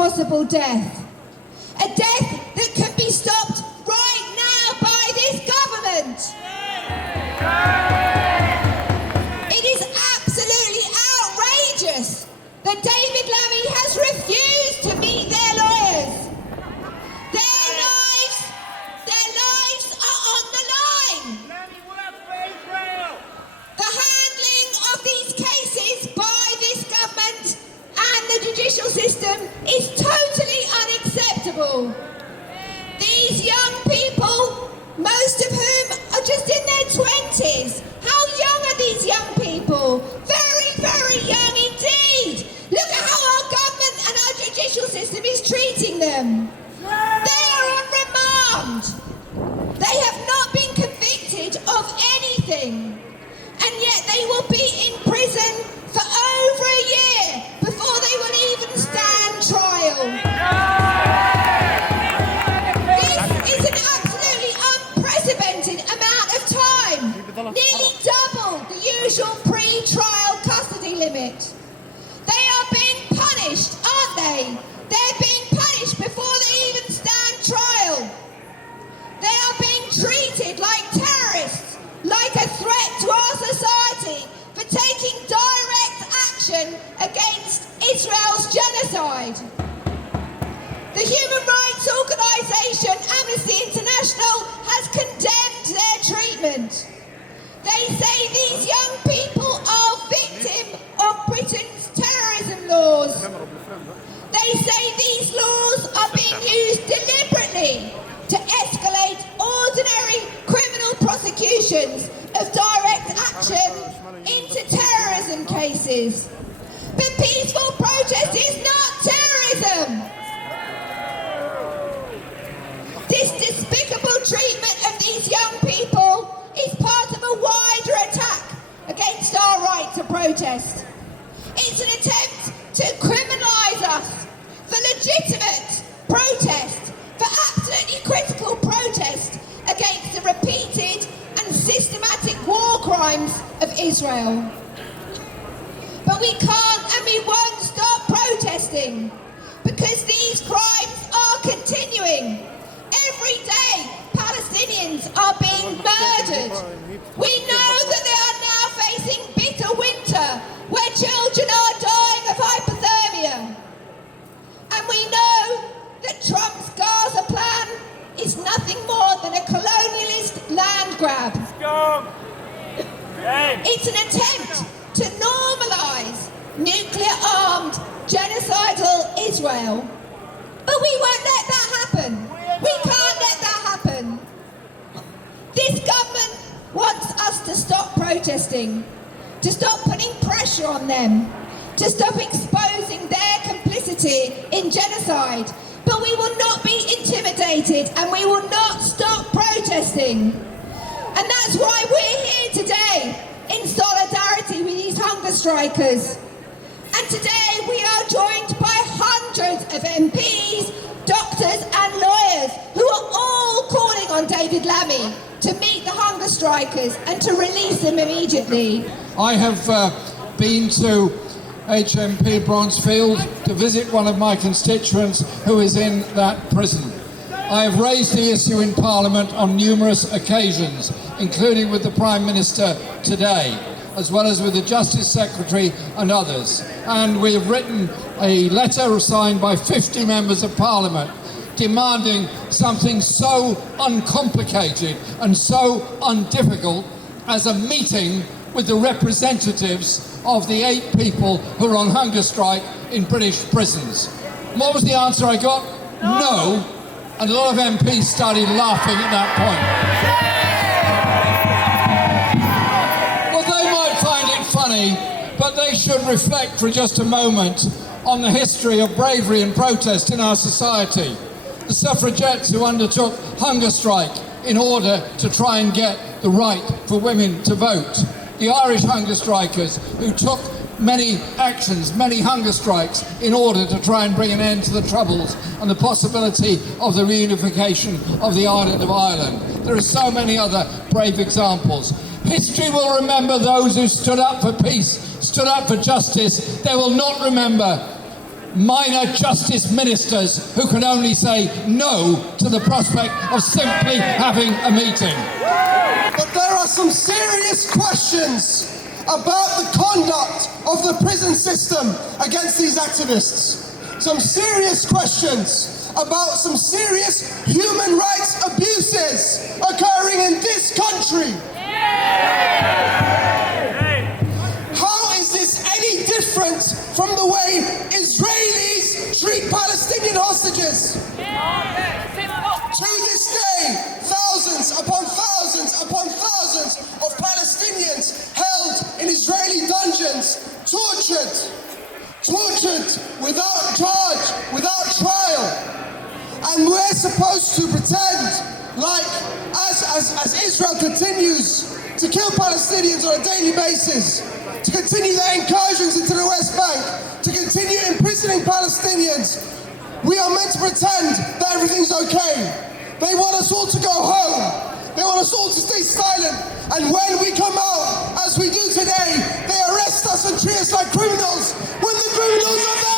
possible death. A death that can be stopped right now by this government. It is absolutely outrageous that David Lammy has refused to meet their lawyers. Their lives are on the line. The handling of these cases by this government and the judicial system is totally unacceptable. These young people, most of whom are just in their 20s. How young are these young people? Very, very young indeed. Look at how our government and our judicial system is treating them. They are on remand. They have not been convicted of anything. And yet they will be in prison for over a year before they will even stand trial. This is an absolutely unprecedented amount of time, nearly double the usual pre-trial custody limit. They are being punished, aren't they? They're being punished before they even stand trial. They are being treated like terrorists, like a threat to our society for taking direct action against Israel's genocide. The human rights organisation Amnesty International has condemned their treatment. They say these young people are victims of Britain's terrorism laws. They say these laws are being used deliberately to escalate ordinary criminal prosecutions of direct action into terrorism cases. But peaceful protest is not terrorism. This despicable treatment of these young people is part of a wider attack against our right to protest. It's an attempt to criminalise us for legitimate protest, for absolutely critical protest against the repeated and systematic war crimes of Israel. But we can't and we won't stop protesting because these crimes are continuing. Every day, Palestinians are being murdered. We know that they are now facing bitter winter, where children are dying of hypothermia. And we know that Trump's Gaza plan is nothing more than a colonialist land grab. It's an attempt to normalise nuclear-armed, genocidal Israel. But we won't let that happen. We can't let that happen. This government wants us to stop protesting, to stop putting pressure on them, to stop exposing their complicity in genocide. But we will not be intimidated and we will not stop protesting. And that's why we're here today in solidarity with these hunger strikers. And today we are joined by hundreds of MPs, doctors and lawyers who are all calling on David Lammy to meet the hunger strikers and to release them immediately. I have been to HMP Bronzefield to visit one of my constituents who is in that prison. I have raised the issue in Parliament on numerous occasions, including with the Prime Minister today, as well as with the Justice Secretary and others. And we have written a letter signed by 50 members of Parliament demanding something so uncomplicated and so undifficult as a meeting with the representatives of the 8 people who are on hunger strike in British prisons. And what was the answer I got? No. And a lot of MPs started laughing at that point. Well, they might find it funny, but they should reflect for just a moment on the history of bravery and protest in our society. The suffragettes who undertook hunger strike in order to try and get the right for women to vote. The Irish hunger strikers who took many actions, many hunger strikes in order to try and bring an end to the Troubles and the possibility of the reunification of the island of Ireland. There are so many other brave examples. History will remember those who stood up for peace, stood up for justice. They will not remember minor justice ministers who can only say no to the prospect of simply having a meeting. But there are some serious questions about the conduct of the prison system against these activists. Some serious questions about some serious human rights abuses occurring in this country. How is this any different from the way Israelis treat Palestinian hostages? To this day, thousands upon thousands upon thousands of Palestinians held in Israeli dungeons, tortured without charge, without trial. And we're supposed to pretend like as Israel continues to kill Palestinians on a daily basis, to continue their incursions into the West Bank, to continue imprisoning Palestinians, we are meant to pretend that everything's okay. They want us all to go home. They want us all to stay silent. And when we come out, as we do today, they arrest us and treat us like criminals, when the criminals are there.